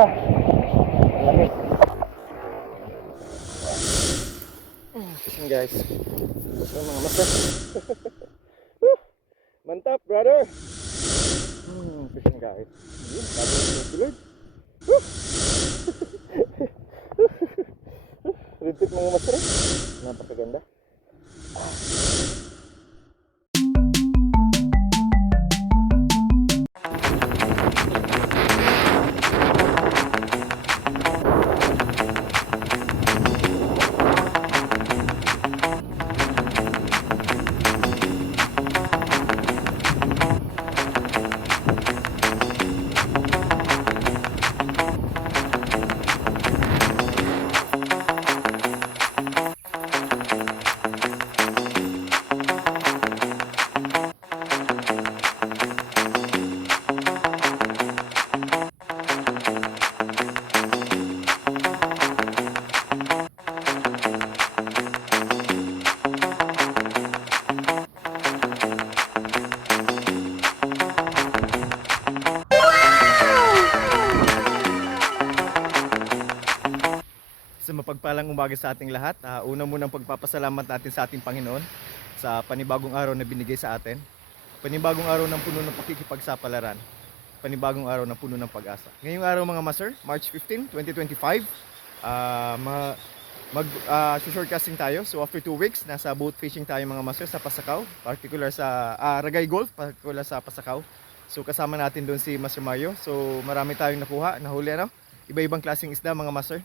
Lamig. Fishing guys. So mga master. Mantap brother. Fishing guys. Yun, sabi ng tulad. Rintik mga master. Napakaganda. So mapagpalang umaga sa ating lahat. Una munang pagpapasalamat natin sa ating Panginoon sa panibagong araw na binigay sa atin. Panibagong araw ng puno ng pakikipagsapalaran. Panibagong araw ng puno ng pag-asa. Ngayong araw mga master, March 15, 2025, shortcasting tayo. So after 2 weeks, nasa boat fishing tayo mga master sa Pasakaw, particular sa Ragay Golf, particular sa Pasakaw. So kasama natin doon si Master Mario. So marami tayong nakuha, nahuli ano? Iba-ibang klaseng isda mga master.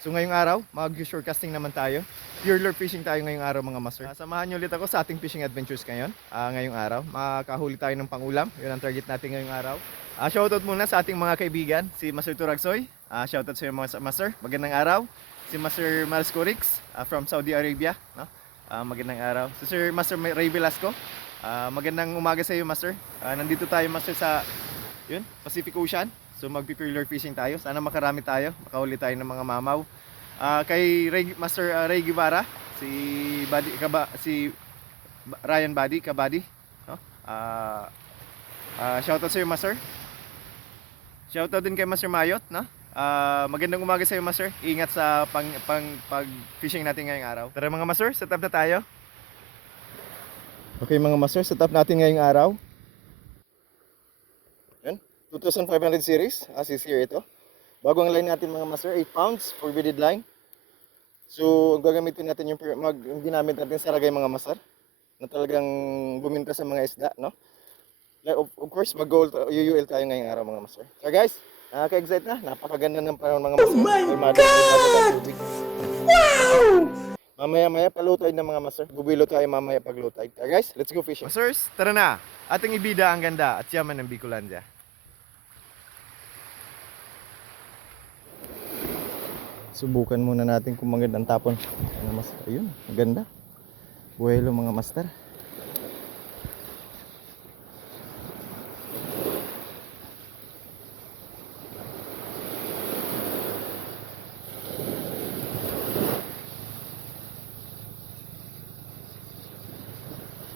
So ngayong araw, mag-shortcasting naman tayo. Pure lure fishing tayo ngayong araw mga master. Samahan niyo ulit ako sa ating fishing adventures ngayon. Ngayong araw, makahuli tayo ng pangulam. Yun ang target natin ngayong araw. Shoutout muna sa ating mga kaibigan, si Master Turagsoy. Shoutout sa iyo mga master. Magandang araw. Si Master Mars Corix from Saudi Arabia. No? Magandang araw. Si Sir Master Ray Velasco. Magandang umaga sa iyo master. Nandito tayo master sa Pacific Ocean. So mag-pure lure fishing tayo. Sana makarami tayo. Makahuli tayo ng mga mamaw. Kay Master Ray Guevara, si Ryan Buddy, Kabady. No? Shoutout sa iyo, Master. Shoutout din kay Master Mayot. No? Magandang umaga sa iyo, Master. Ingat sa pag-fishing natin ngayong araw. Tara mga Master, set up na tayo. Okay mga Master, set up natin ngayong araw. 2500 series, CC ito. Bago ang line natin mga master, 8 pounds for beaded line. So, gagamitin natin yung ginamit natin sa Ragay mga master na talagang buminta sa mga isda, no? Of course, mag-UUL tayo ngayong araw mga master. So guys, nakaka-excite na. Napakaganda ng panahon mga master. Oh my God! Wow! Mamaya-maya palutay ng mga master. Bubilo tayo mamaya paglutay. So guys, let's go fishing. Masters, tara na. Ating ibida ang ganda at yaman ng Bicolandia. Subukan muna natin kung magandang tapon. Ano mas ayun, maganda. Buwelo mga master.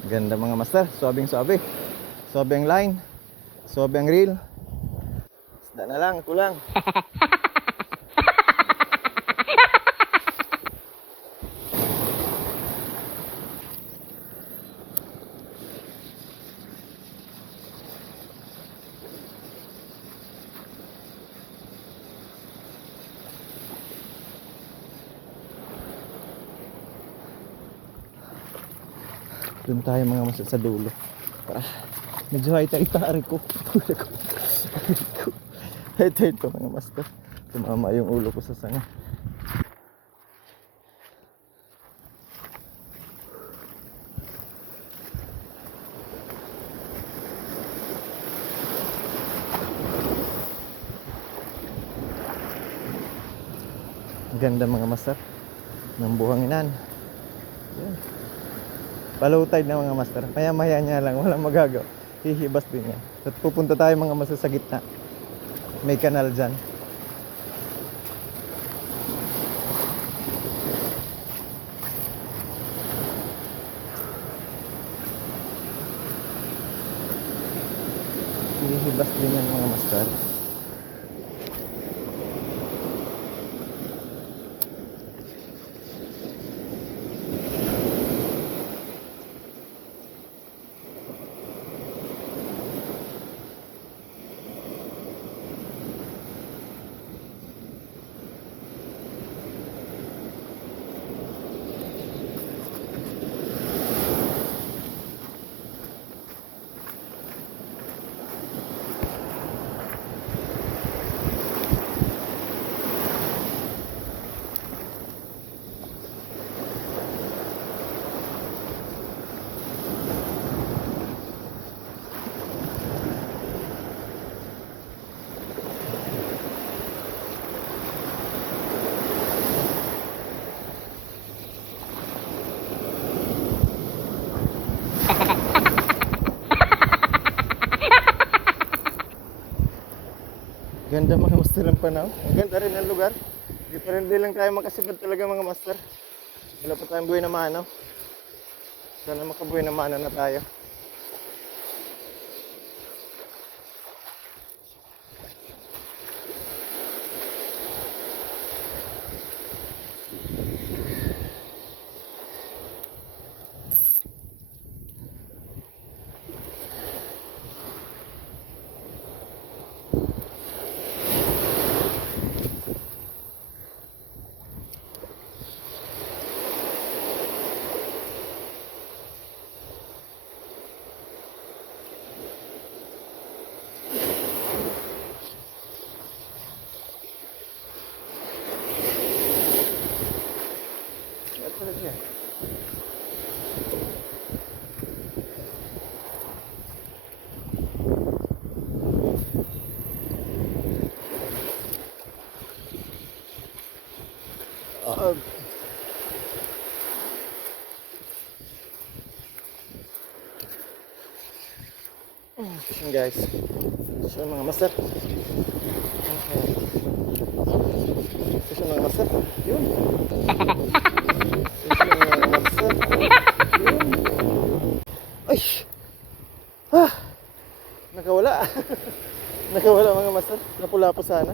Ganda mga master, suabing-suabe. Suabe ang line, suabe ang reel. Isda na lang, kulang. Doon tayo mga master sa dulo. Medyo haita-ita ko. Ito mga master. Tumama yung ulo ko sa sanga. Ganda mga master ng buhanginan. Yan. Follow tide na mga master. Maya-maya niya lang, walang magagawa. Hihibas din yan. At pupunta tayo mga master sa gitna. May kanal dyan. Hihibas din yan mga master. Kamusta lang panahon? Ang ganda rin ang lugar. Hindi lang tayo makasipad talaga mga master. Wala pa tayong buhay na mano. Sana makabuhay na mano na tayo. Ito na siya. Fishing guys. Fishing mga master. Fishing mga master. Yun. Fishing mga master. Yun. Ay! Ah! Nakawala. Nakawala mga master. Napula pa sana.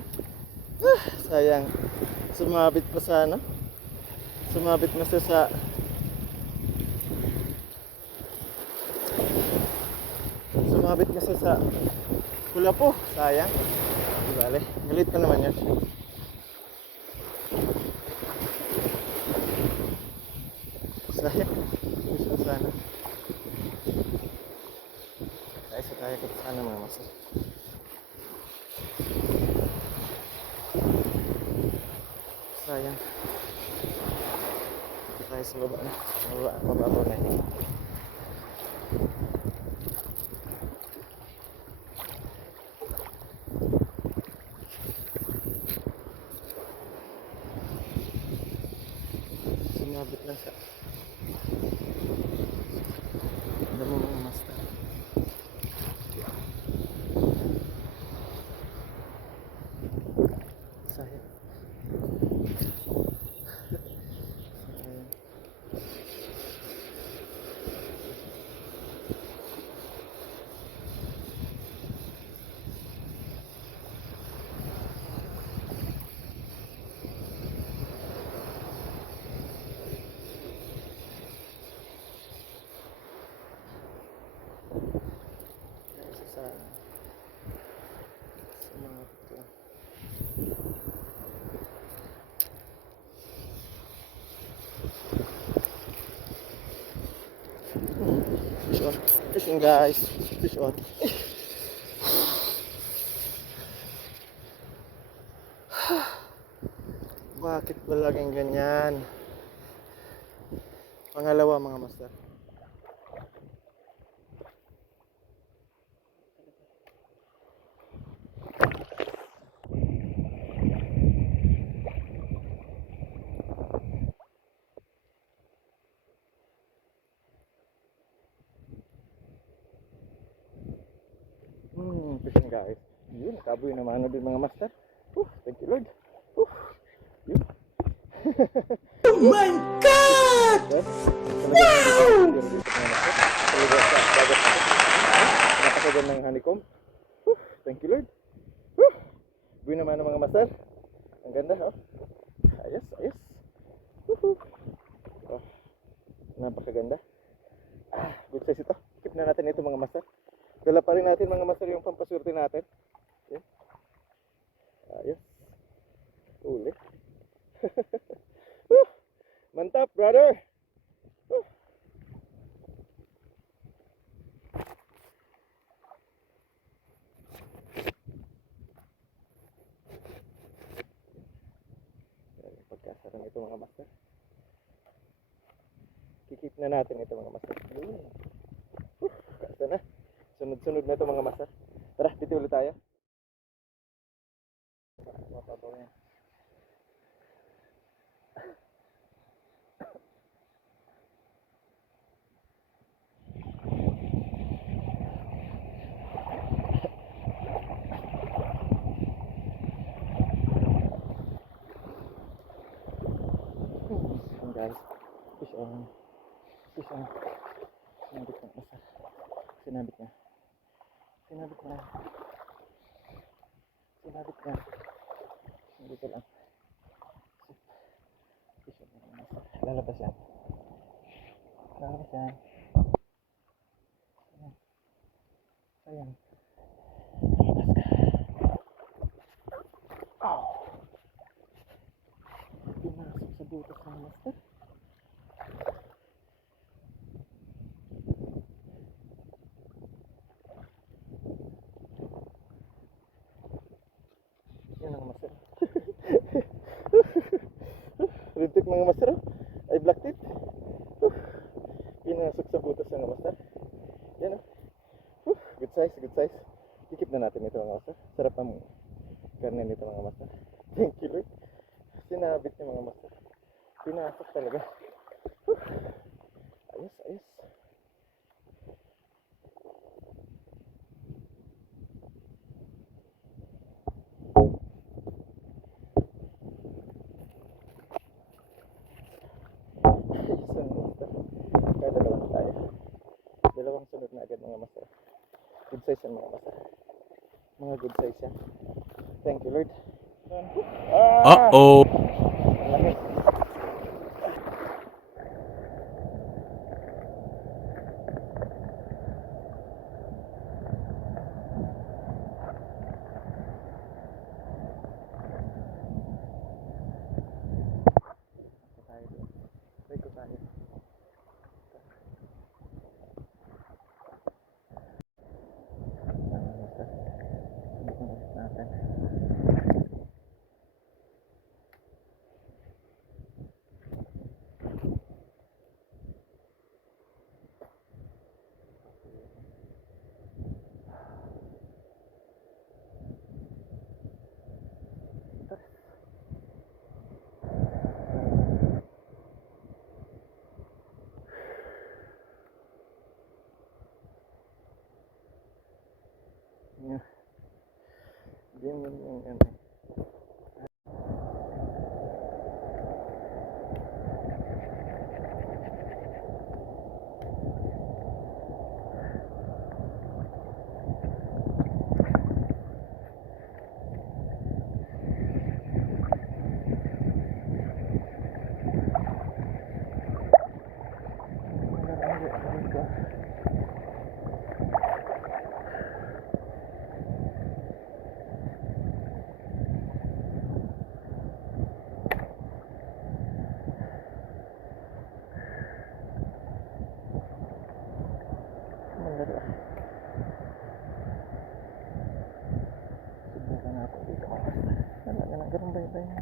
Ah! Sayang. Sumabit pa sana. Sumabit na siya sa Sumabit kasi sa pula po. Sayang. Di bale. Galit pa naman yan. Sayang. Gusto sana. Kaya sa kaya ko sana mga master. Sayang. Tayo sa baba na. Mababaw na yun. Sumabit lang siya. Alam mo mga master. Sayang. Sa mga ito. Fish on. Fishing guys. Fish on. Bakit ba laging ganyan? Pangalawa mga master. Fishing guys. Yun, nakaboy naman din mga master. Thank you Lord. Yun. Oh my God! Wow! Napakaganda ng honeycomb. Thank you Lord. Buhay naman ng mga master. Ang ganda, oh. Ayos, ayos. Oh, napakaganda. Good size ito. Keep na natin ito mga master. Dala pa rin natin mga master yung pampaswerte natin. Okay. Ayos. Uli. Mantap, brother. Pagkasaran ito mga master. Kikip na natin ito mga master. Kasa na. Sunod-sunod na ito mga master. Tara, dito ulit tayo. Mapabaw yan. guys. Fish on. Fish on. Sinabit na. Basta. Sinabit na. Sinabit na. Sinabit na. Dito lang. Fish on. Lalabas yan. Lalabas yan. Ayan. Ayan. Oh. Pinasok sa butas ng master. Yan ang master. Red tip mga master. Ay black tip. Pinasok sa butas ng master. Yan o. Good size, good size. Ikip na natin ito mga master. Sarap ang karne nito mga master. Thank you Lord. Sinabit niya mga master. Pinasok talaga. Ayos, ayos. Ayos mga master. Kaya dalawang tayo. Dalawang sunod na agad mga master. Good size yan mga master. Mga good size yan. Thank you Lord. Uh-oh. Ang laki. Try ko tayo. Subukan ulit natin. Yeah. Yan. Subukan natin dito. Wala na lang. Ganun ba yun?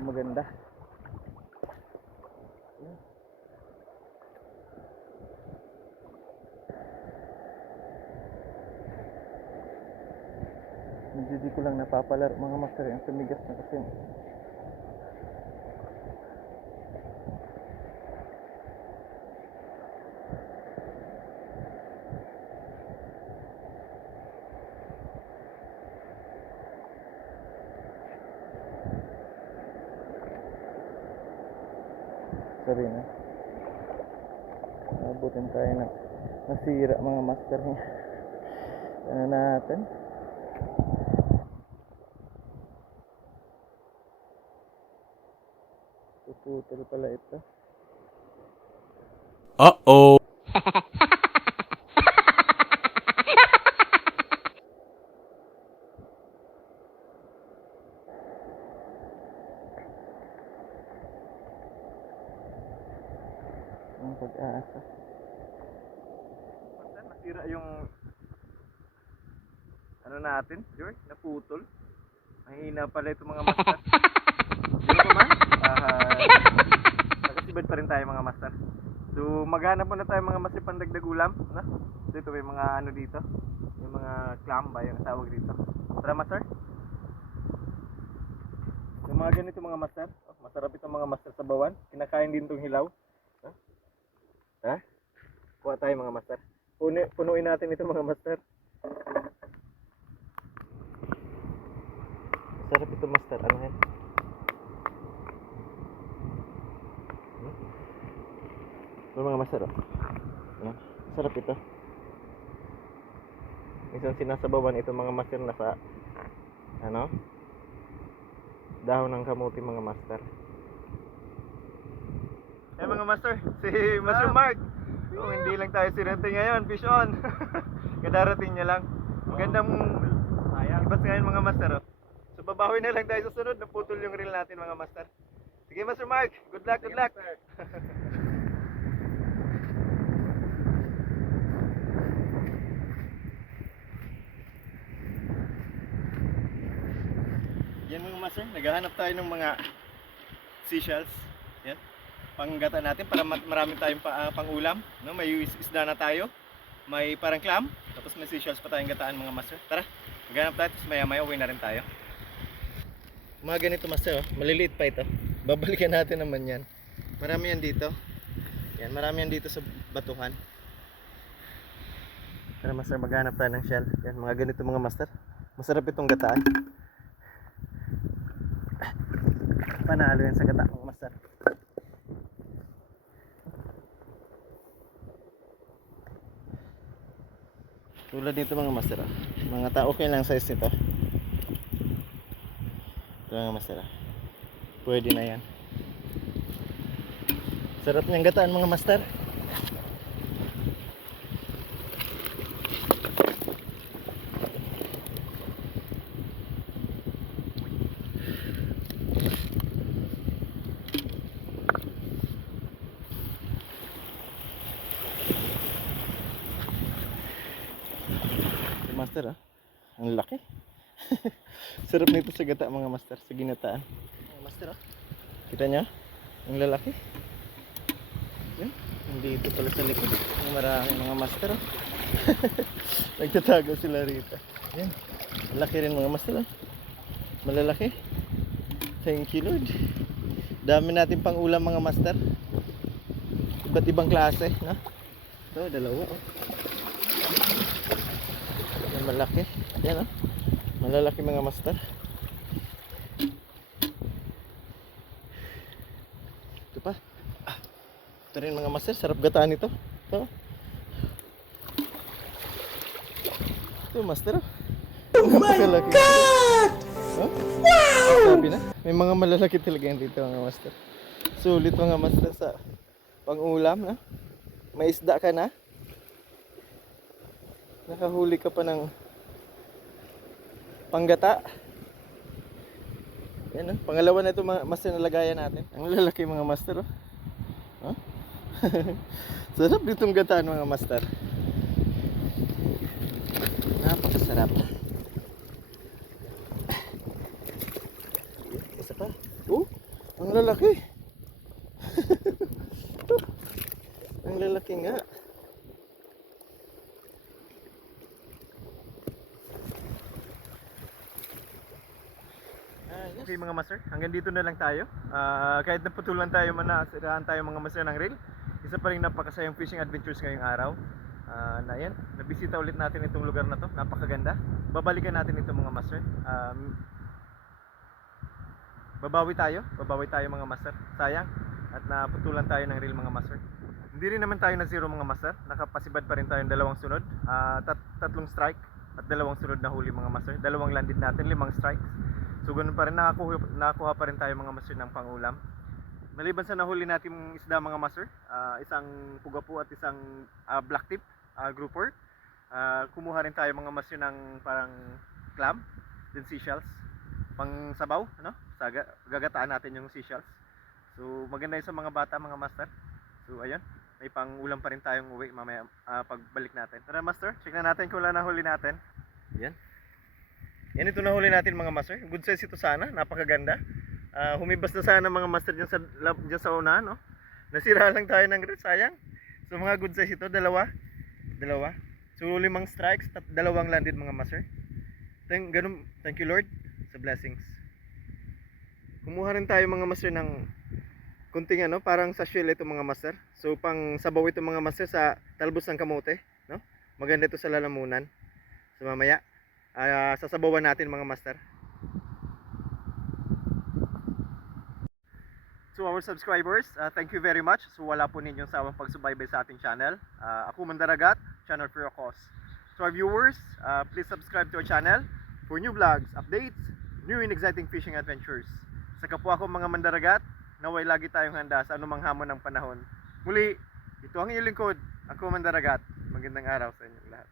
yung maganda. Medyo di ko lang napapalaro mga master, yung tumigas na kasi. Sorry na. Abutin tayo na nasira mga master niya. Ano natin? Putol pala ito. Uh-oh. Ang pag-asa. Basta nasira yung ano natin, George, naputol. Mahina pala ito mga master. Dito ba? Nakasibad pa rin tayo mga master. So maghanap muna tayo mga master pandagdag ulam, no? Dito may mga ano dito. Yung mga clam ba yung tawag dito. Tara master. Yung mga ganito mga master, masarap itong mga master sa bawan. Kinakain din itong hilaw. Ha? Kuha tayo mga master. Punuin natin ito mga master. Sarap ito master. Ano yan? Ito mga master. Oh. Yan. Sarap ito. Minsan sinasabawan ito mga master na sa ano? Dahon ng kamuti mga master. Eh mga master, si Master Mark. Oh, hindi lang tayo sinunting ngayon, fish on. Kadarating niya lang. Magandang ibas ngayon mga master. Oh. So babawi na lang tayo sa sunod, naputol yung reel natin mga master. Sige Master Mark, good luck, good luck. Yan mga master, naghahanap tayo ng mga seashells. Yan. Panggata natin para marami tayong pang-ulam, no? May isda na tayo, may parang clam, tapos may seashells pa tayong gataan mga master. Tara, maghanap tayo, tapos maya-maya uwi na rin tayo. Mga ganito master, oh. Maliliit pa ito. Babalikan natin naman yan. Marami yan dito. Yan, marami yan dito sa batuhan. Tara master, maghanap tayo ng shell. Yan, mga ganito mga master. Masarap itong gataan. Panalo yan sa gata mga master. Tulad nito mga master, mga tao okay lang size nito. Ito mga master, pwede na yan. Sarap niyang gataan mga master. Master, ang laki. Sarap nito sa gata mga master, sa ginataan. Mga master, kita nyo? Ang lalaki. Yan. Dito pala sa likod. Ang maraming mga master. Nagtatago sila rito. Yan. Laki rin mga master. Malalaki. Thank you Lord. Dami natin pang ulam mga master. Iba't ibang klase, no? Ito, dalawa. Malaki. Yan, malalaki mga master. Ito pa. Ito rin mga master, sarap gataan ito. Ito. Ito master. Oh my God! Oh? Wow! Sabi na, may mga malalaki talaga yan dito mga master. Sulit mga master sa pang-ulam, no? May isda ka na. Nakahuli ka pa ng panggata. Yan, pangalawa na ito master na lagayan natin. Ang lalaki mga master. Oh. Sarap ditong gataan mga master. Napakasarap. Isa pa. Oh, Ang lalaki. Ang lalaki nga. Okay mga master, hanggang dito na lang tayo. Kahit naputulan tayo man na, siraan tayo mga master ng reel, isa pa rin napakasayang fishing adventures ngayong araw. Na yan, nabisita ulit natin itong lugar na to, napakaganda. Babalikan natin ito mga master. Babawi tayo mga master. Sayang at naputulan tayo ng reel mga master. Hindi rin naman tayo na zero mga master. Nakapasibad pa rin tayo ng dalawang sunod, tatlong strike at dalawang sunod na huli mga master. Dalawang landed natin, 5 strikes. So ganun pa rin, nakakuha pa rin tayo mga master ng pangulam. Maliban sa nahuli natin isda mga master, isang pugapu at isang black tip grouper. Kumuha rin tayo mga master ng parang clam, din seashells, pang sabaw, ano? Gagataan natin yung seashells. So maganda yun sa mga bata mga master. So ayun, may pang ulam pa rin tayong uwi mamaya pagbalik natin. Tara master, check na natin kung wala nahuli natin. Yan. Yan ito nahuli natin mga master. Good size ito sana, napakaganda. Humibas na sana mga master dyan sa unahan, no? Nasira lang tayo ng reel, sayang. So mga good size ito, dalawa. So 5 strikes, dalawang landed mga master. Thank you Lord sa blessings. Kumuha rin tayo mga master ng kunting ano, parang sa shell ito mga master. So pang sabaw ito mga master sa talbos ng kamote, no? Maganda ito sa lalamunan. So mamaya sasabawan natin mga master. To our subscribers, thank you very much. So wala po ninyong sawang pagsubaybay sa ating channel. Ako Mandaragat, channel for your cause. To our viewers, please subscribe to our channel for new vlogs, updates, new and exciting fishing adventures. Sa kapwa ko mga Mandaragat, naway lagi tayong handa sa anumang hamon ng panahon. Muli, ito ang inyong lingkod, ako Mandaragat. Magandang araw sa inyong lahat.